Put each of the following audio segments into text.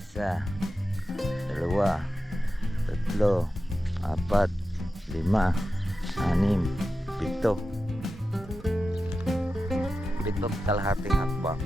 Isa, dalawa, tatlo, apat, lima, anim, pito. Pito't kalahating hakbang.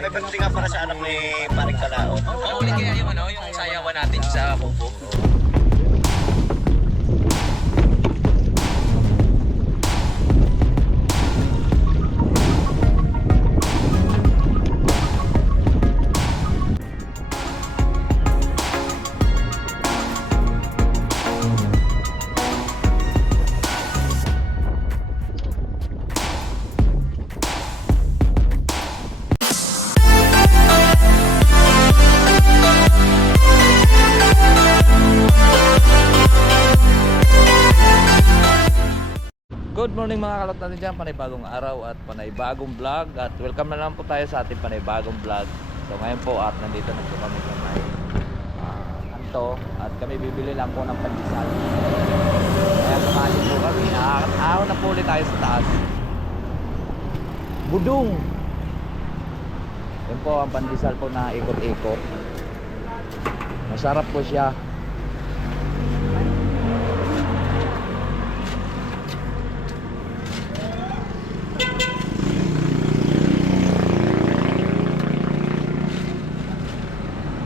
May birthday nga para sa anak ni Paring Kalao. Mahuli kaya yung ano, yung sayawan natin sa Good morning mga kalot. Natin dyan, panibagong araw at panibagong vlog. At welcome na lang po tayo sa ating panibagong vlog. So ngayon po at nandito na po kami sa may uh, Anto at kami bibili lang po ng pandesal. Kaya samahin po kami, ahon na po ulit tayo sa taas. Budong! Yan po ang pandesal po na ikot-ikot. Masarap po siya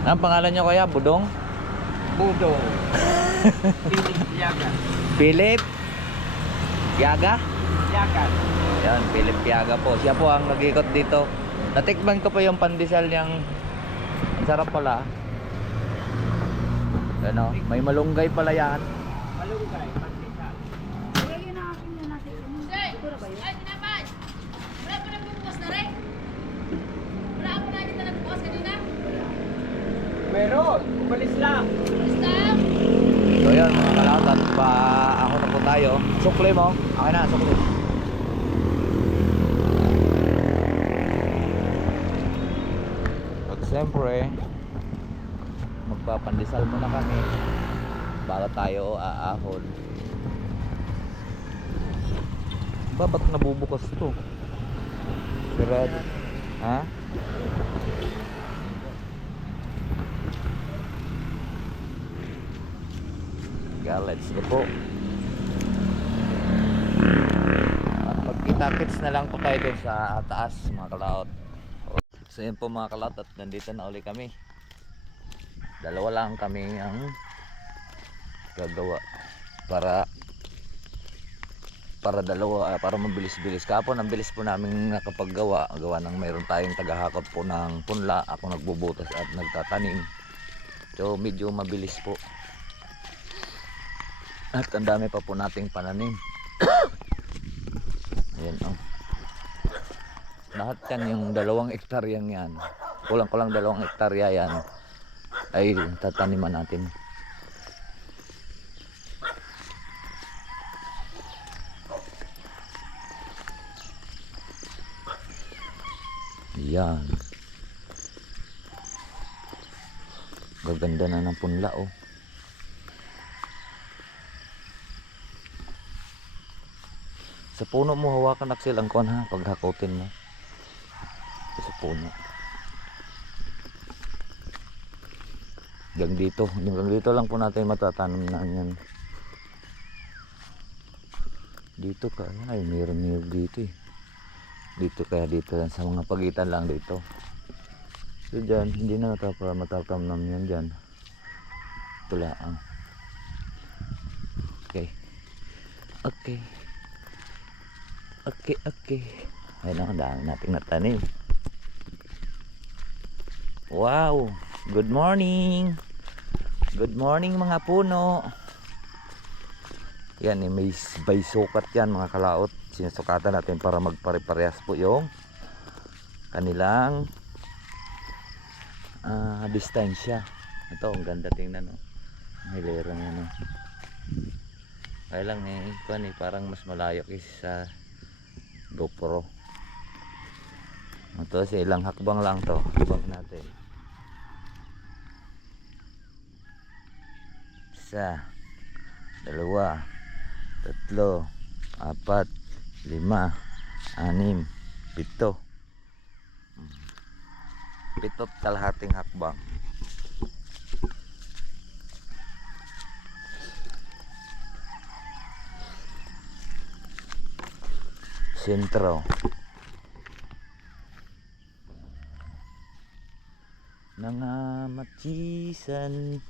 Ang pangalan niyo kaya? Budong? Budo. Piling Yaga. Philip? Yaga? Yaga. Yan, Philip Yaga po. Siya po ang nag-ikot dito. Natikman ko po yung pandesal niyang ang sarap pala. Ano, may malunggay pala yan. Malunggay. Pagkita. Ay, tinapay! Wala pa nagbubukas na rin? Wala ako nakita nagbukas kanina? Meron. Umalis lang. Stop! So yan mga kalatan, pa ako na po tayo. Sukli mo. Okay na, sukli. At siyempre, magpapandesal muna kami para tayo aahon. Ba, ba't nabubukas to? Sirado. Ha? Yeah, let's go po. At magkita-kits na lang po tayo dun sa taas mga kalaot. So yun po mga kalaot at nandito na uli kami. Dalawa lang kami ang gagawa para para dalawa ah, para mabilis-bilis kapon ang bilis po namin nakapaggawa gawa ng mayroon tayong tagahakot po ng punla ako nagbubutas at nagtatanim so medyo mabilis po at ang dami pa po nating pananim. Ayan oh. Lahat yan yung dalawang ektaryang yan. Kulang-kulang dalawang ektarya yan. Ay tataniman natin. Yan. Gaganda na ng punla oh. Sa puno mo hawakan Axel ang kuan ha paghakotin mo. Sa puno. Hanggang dito, hanggang dito lang po natin matatanim na yan. Dito ka, ay meron meron dito eh. Dito kaya dito lang sa mga pagitan lang dito. So dyan, hindi na natapa matatamnam yan dyan. Ito lang. Okay. Okay. Okay, okay. Ayun ang dami nating natanim. Wow! Good morning! Good morning mga puno! Yan, eh, may by sukat yan mga kalaot. Sinusukatan natin para magpare-parehas po yung kanilang ah, distansya. Ito, ang ganda tingnan. Ang hilera niya. No? Kaya lang eh, kuwan eh, parang mas malayo kaysa sa GoPro. Ito kasi ilang hakbang lang to. Hakbang natin. Isa, dalawa, tatlo, apat, lima, anim, pito. Pito't kalahating hakbang. Sentro. Nangamatsisan.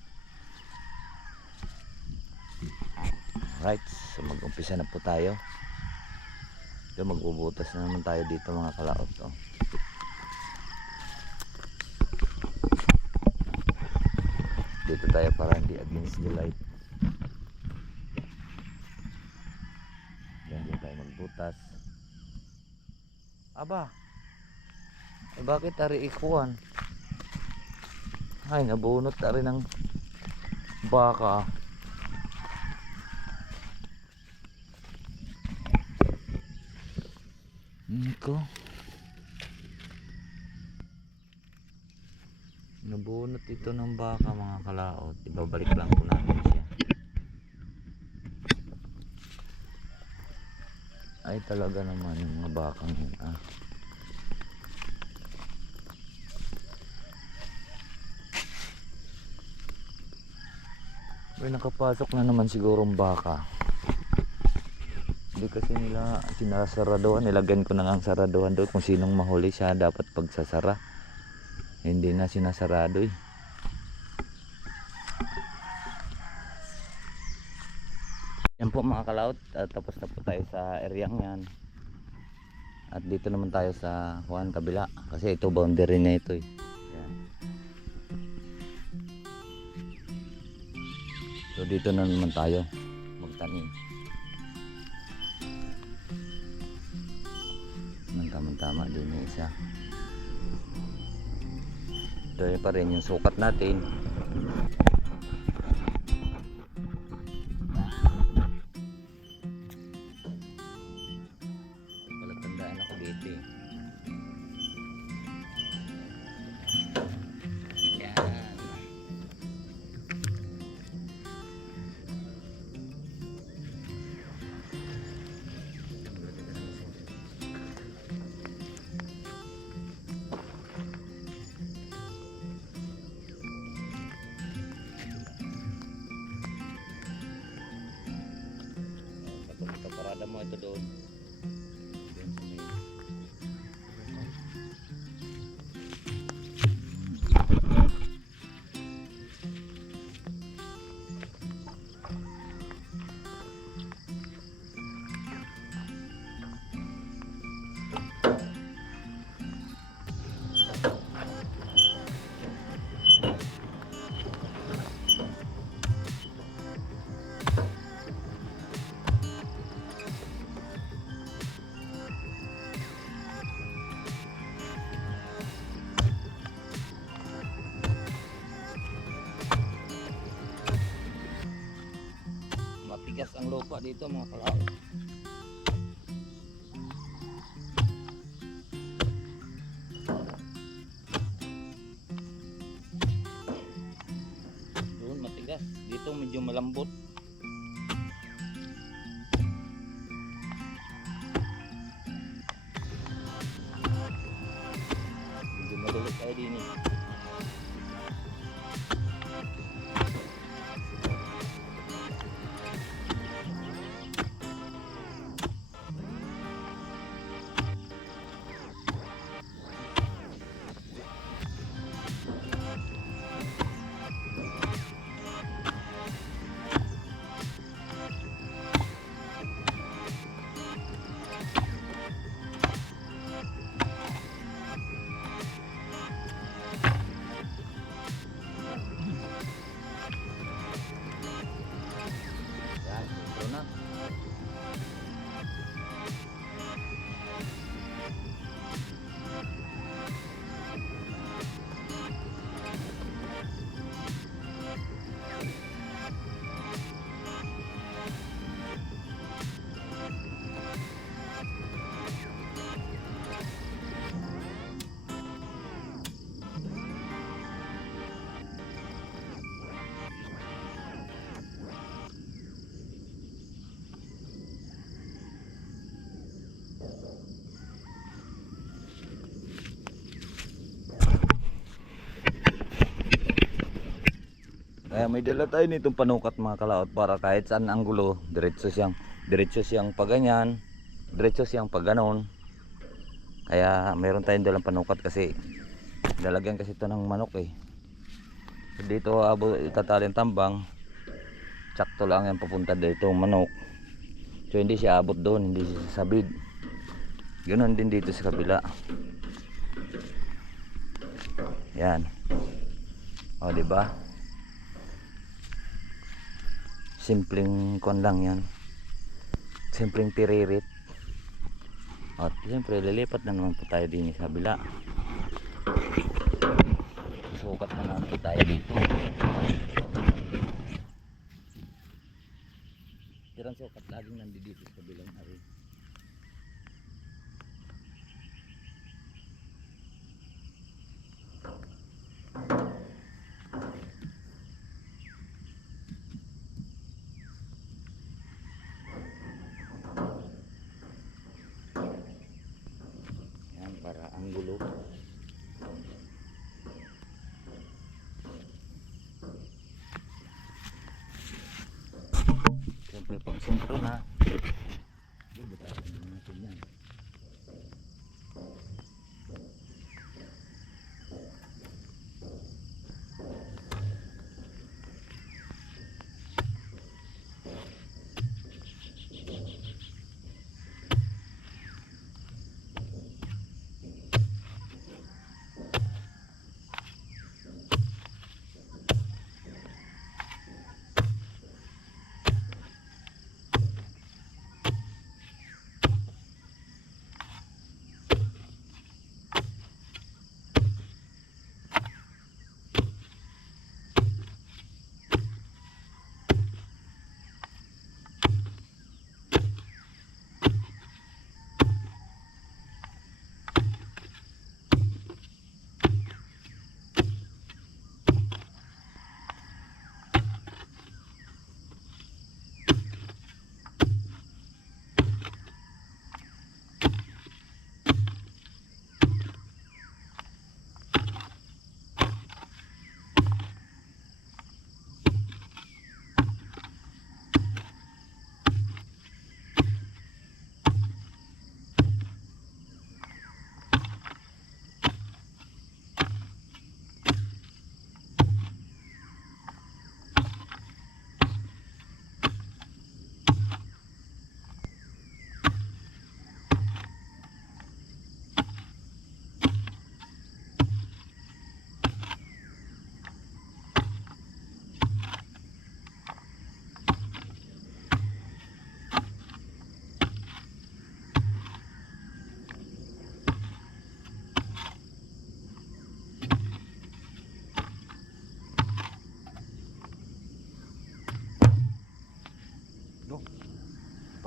Right, so mag-umpisa na po tayo. Ito magbubutas na naman tayo dito mga kalaot. Oh. Dito tayo para hindi against the light. Dito tayo magbutas. Aba, eh bakit ari ikuan? Ay, nabunot na rin ng baka. Niko. Nabunot ito ng baka mga kalaot. Ibabalik lang po natin Ay talaga naman yung mga bakang yun ah. May nakapasok na naman sigurong baka. Hindi kasi nila sinasaraduhan. Nilagyan ko na nga ang saraduhan doon kung sinong mahuli siya dapat pagsasara. Hindi na sinasarado eh. Po mga kalaot. At tapos na po tayo sa eryang yan. At dito naman tayo sa Juan kabila. Kasi ito boundary na ito eh. Yan. So dito na naman tayo magtanim. Nang tama-tama din yung isa. Ito pa rin yung sukat natin. Lupa dito mga kalao. Doon matigas. Dito medyo malambot. Kaya may dala tayo nitong panukat mga kalaot para kahit saan ang gulo, diretso siyang diretso siyang paganyan, diretso siyang pagganon. Kaya meron tayong dalang panukat kasi lalagyan kasi ito ng manok eh. Dito abo itatali ang tambang. Sakto lang yan papunta dito manok. So hindi siya abot doon, hindi siya sabid. Ganoon din dito sa kabila. Yan. O, di ba? Simpleng kon lang yan. Simpleng piririt. At siyempre, lilipat na naman po tayo din sa kabila. Sukat na naman po tayo dito. Tirang sukat laging nandito sa kabilang ari. Yan para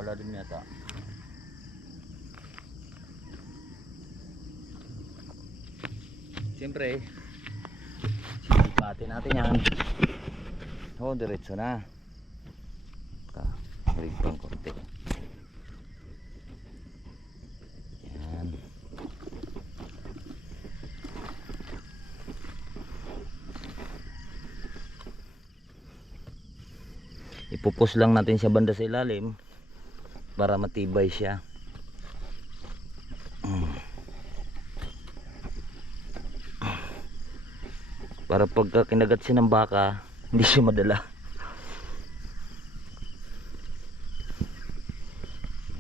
Pala din yata. Siyempre, sinipatin natin yan. Oo, diretso na. Ka, hirig pang konti. Yan. Ipupus lang natin siya banda sa ilalim para matibay siya. Para pagka kinagat siya ng baka, hindi siya madala.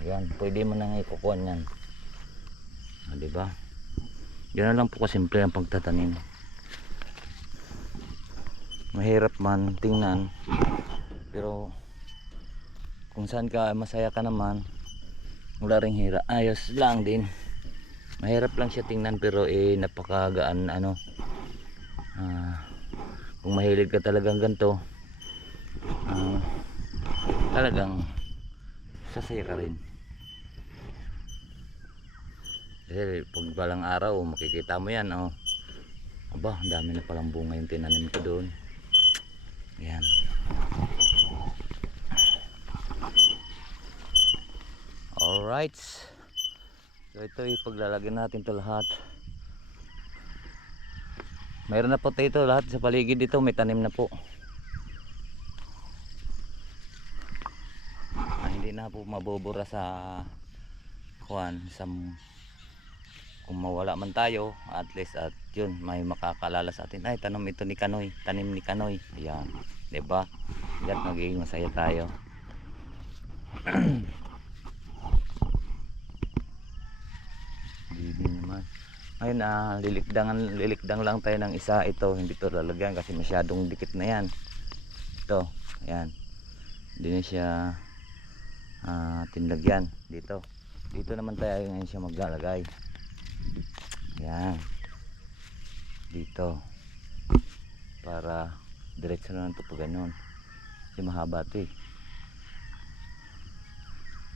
Ayan, pwede mo nang ikukuhan yan. Ah, di ba? Yan lang po kasimple ang pagtatanim. Mahirap man tingnan, pero kung saan ka masaya ka naman, wala ring hira. Ayos lang din. Mahirap lang siya tingnan pero eh napakagaan ano. Ah, kung mahilig ka talagang ganito, ah, talagang sasaya ka rin. Kasi pag balang araw, makikita mo yan, oh. Aba, dami na palang bunga yung tinanim ko doon. Yan. Alright. So ito ipaglalagyan natin to lahat. Mayroon na po ito lahat sa paligid dito may tanim na po. Ah, hindi na po mabubura sa kuan sa kung mawala man tayo at least at yun may makakalala sa atin ay tanom ito ni Kanoy tanim ni Kanoy ayan ba diba? Gat magiging masaya tayo Bibi naman. Ngayon ah lilikdang lilikdang lang tayo ng isa. Ito hindi to lalagyan kasi masyadong dikit na yan. Ito ayan. Hindi na siya ah, tinlagyan. Dito. Dito naman tayo ngayon siya maglalagay. Yan dito. Para diretso na lang ito pag ganun. Kasi mahaba ito eh.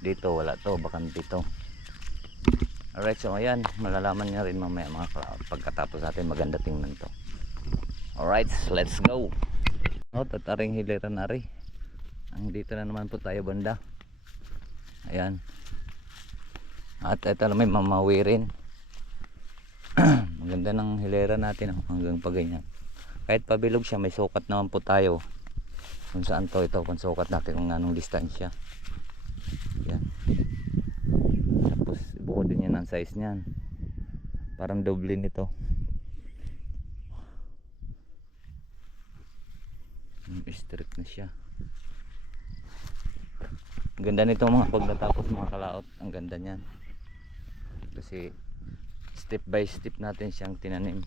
Dito wala to. Bakante to alright so ayan malalaman nyo rin mamaya mga ka- pagkatapos natin maganda tingnan to. Alright let's go. Oh tataring hiliran na rin. Ang dito na naman po tayo banda. Ayan. At ito may mamawi rin. Maganda ng hilera natin oh, hanggang pa ganyan. Kahit pabilog siya may sukat naman po tayo. Kung saan to ito kung sukat natin kung anong distansya. Yan tapos buo din yan ang size niyan. Parang doble nito. Hmm, strict na siya. Ganda nito mga pagkatapos mga kalaot. Ang ganda niyan. Kasi step by step natin siyang tinanim.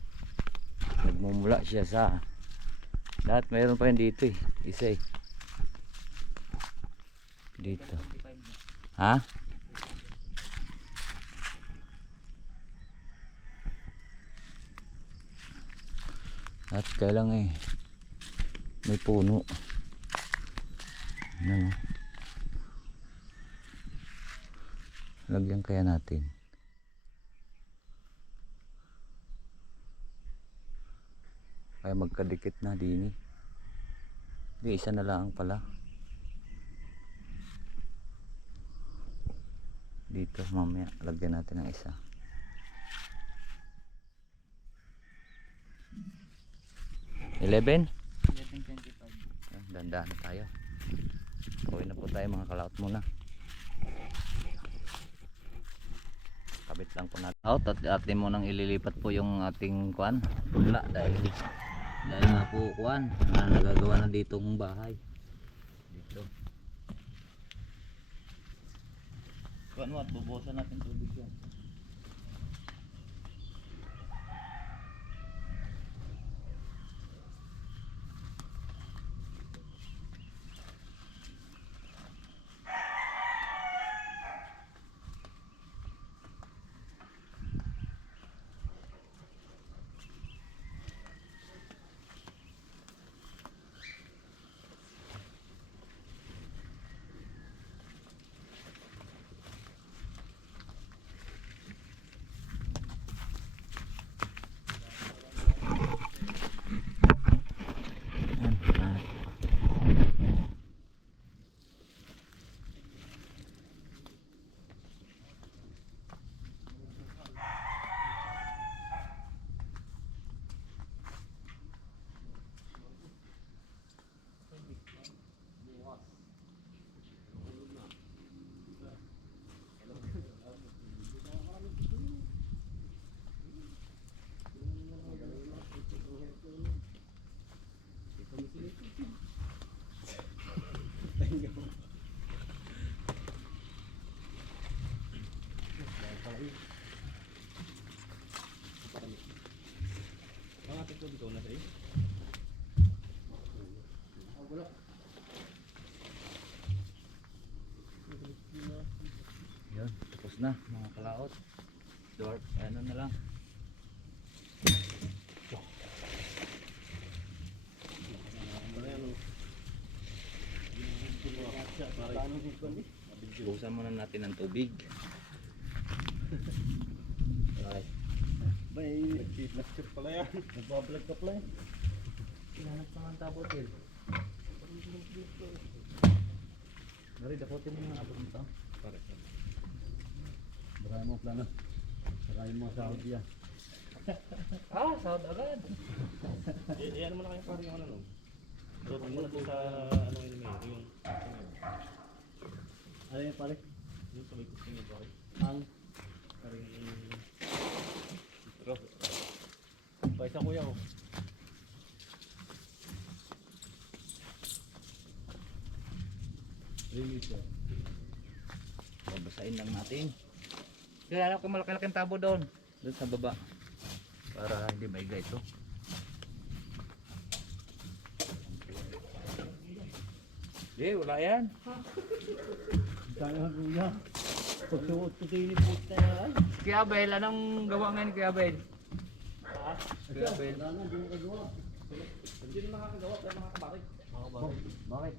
Nagmumula siya sa lahat. Mayroon pa yun dito eh. Isa eh. Dito. Ha at kailang eh may puno. Ano lagyan kaya natin. Kaya magkadikit na dini hindi isa na lang pala. Dito mamaya lagyan natin ng isa Eleven? Dandaan na tayo. Uwi na po tayo mga kalaot muna. Kabit lang po natin. Out at atin mo nang ililipat po yung ating kwan. Pula dahil dahil nga po kwan na nagagawa na ditong bahay. Dito. Kwan mo at bubusan natin tubig. Yan. Ah. Yun, tapos na mga kalaot. Door, ano na lang. Buhusan muna natin ng tubig. Okay. May nag-check pala yan. Nagbablog ka pala yan. Hinanap naman tapos eh. Dari, dakotin mo yung abot nito. Marami mo plano. Marami mo sahod yan. Ah, sahod agad. Eh, ano mo na kayo pare yung ano no? Doon mo na doon sa ano yun may yung Ano yung pare? Yung sa may kusing yung pare. Ang? Parang... Pero... Paisa kuya oh. Release oh. Babasahin lang natin. Kaya alam ko malaki-laking tabo doon. Doon sa baba. Para hindi maiga ito. Hindi, wala yan. Kaya kuya. Pagsuot ko din ni puta yan. Kaya Abel, anong gawa ngayon kay Abel? Kaya Abel. Wala na, hindi mo kagawa. Hindi na makakagawa, pero makakabakit. Mga bakit?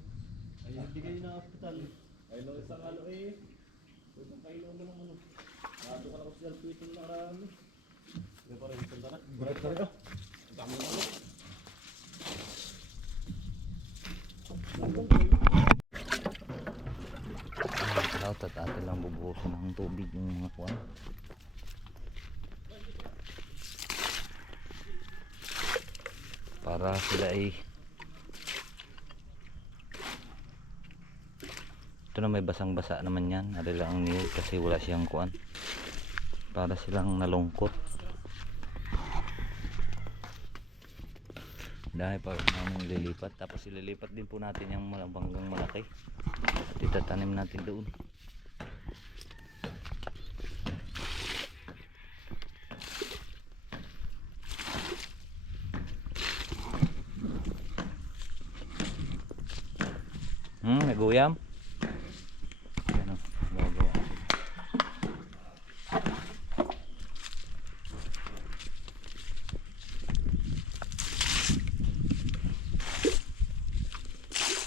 Ay, hindi kayo na hospital. Ay, lo isang ano eh. Pwede kayo na naman ano. Nato ka na kasi ang pitong nakarami. Hindi pa rin, sanda na. Break na na at atin lang bubuhusan ng tubig yung mga kuwan. Para sila ay Ito na may basang-basa naman yan. Ari lang ang niyog kasi wala siyang kuan. Para silang nalungkot. Dahil pa namin lilipat. Tapos ililipat din po natin yung malabanggang malaki. At itatanim natin doon. Hmm, naguyam. Yan o, gagawa.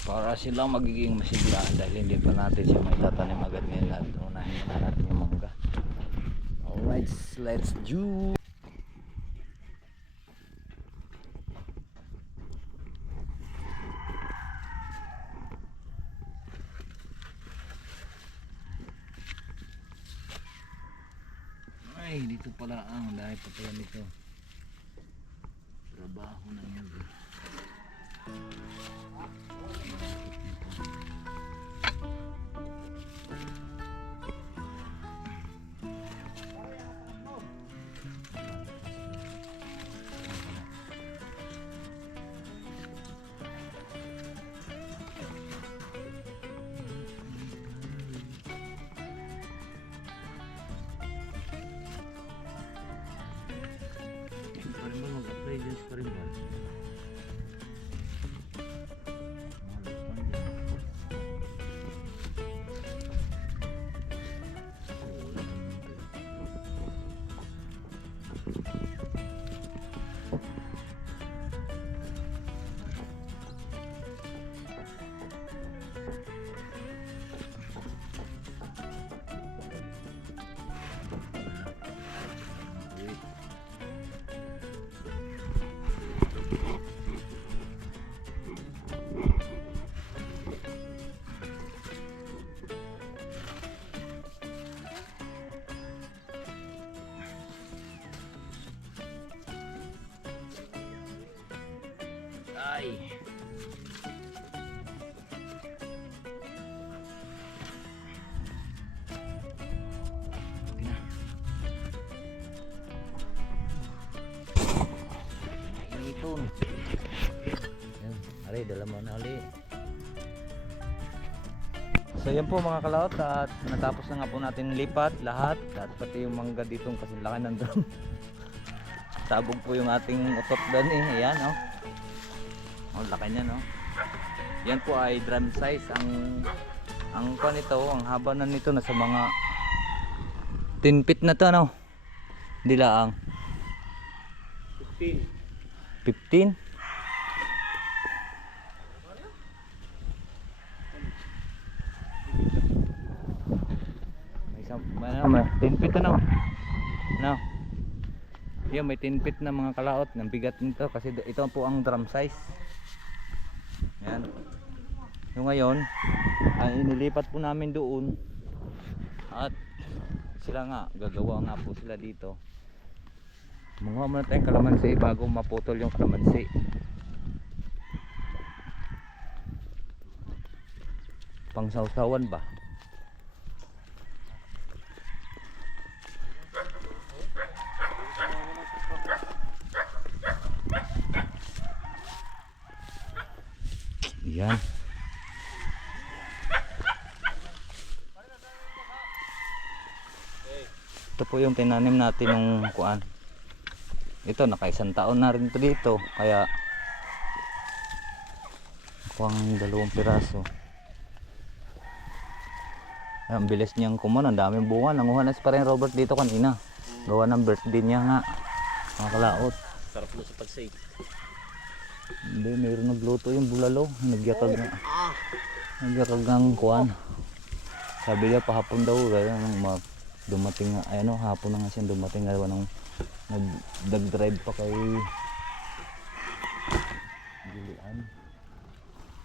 Para silang magiging masigla dahil hindi pa natin siya may tatanim agad ngayon at unahin na natin yung mangga. Alright, let's do Ay, dito pala ang dahil pa pala nito. Mag-apply dyan sa So yan po mga kalaot at natapos na nga po natin lipat lahat at pati yung mangga dito kasi laki ng drum. Sabog po yung ating utot doon eh. Ayan oh. Oh, laki niya no. Yan po ay drum size ang ang pa nito, ang haba na nito nasa mga 10 feet na to no. Hindi laang 15. 15. May isang, may, ano, may 10 feet ano. No. Yan, may 10 feet na mga kalaot. Ang bigat nito kasi ito po ang drum size. Yan. Yung ngayon, ay inilipat po namin doon. At sila nga, gagawa nga po sila dito. Manguha muna tayong kalamansi bago maputol yung kalamansi. Pang sausawan ba? Yan. Ito po yung tinanim natin ng kuan. Ito, nakaisang taon na rin ito dito. Kaya, pang dalawang piraso. Ang bilis niyang kumun, ang daming bunga. Nanguha na si pa rin Robert dito kanina. Gawa ng birthday niya nga. Mga kalaot. Sarap mo sa pagsay. Hindi, mayroon nagluto yung bulalo. Nagyakag nga. Nagyakag ng kuan. Sabi niya pahapon daw, gaya nang dumating nga, ay ano, hapon na nga siya dumating gaya nang nag-drive pa kay Gilian.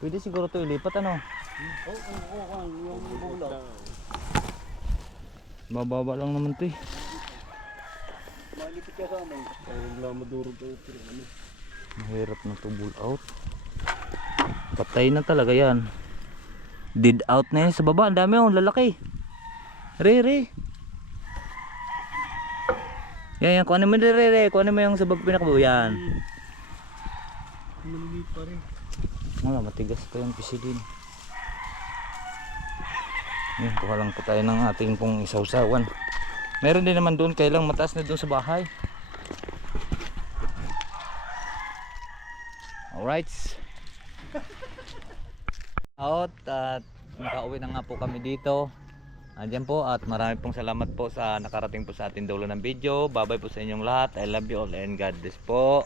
Pwede siguro to ilipat ano? Bababa lang naman to eh. Malipit ka sa amin. Ay, wala madurog daw. Ano. Mahirap na to bull out. Patay na talaga yan. Dead out na yan sa baba. Ang dami oh, lalaki. Re, re. Yan, yan. Kuhanin mo re, re. Kuhanin mo yung sa baba pinakabaw. Yan. Maliliit pa rin. Wala, matigas pa yung pisilin. Yan, kuha lang po tayo ng ating pong isawsawan. Meron din naman doon, kailang mataas na doon sa bahay. Alright. Out at nakauwi na nga po kami dito. Andyan po at marami pong salamat po sa nakarating po sa ating dulo ng video. Babay po sa inyong lahat. I love you all and God bless po.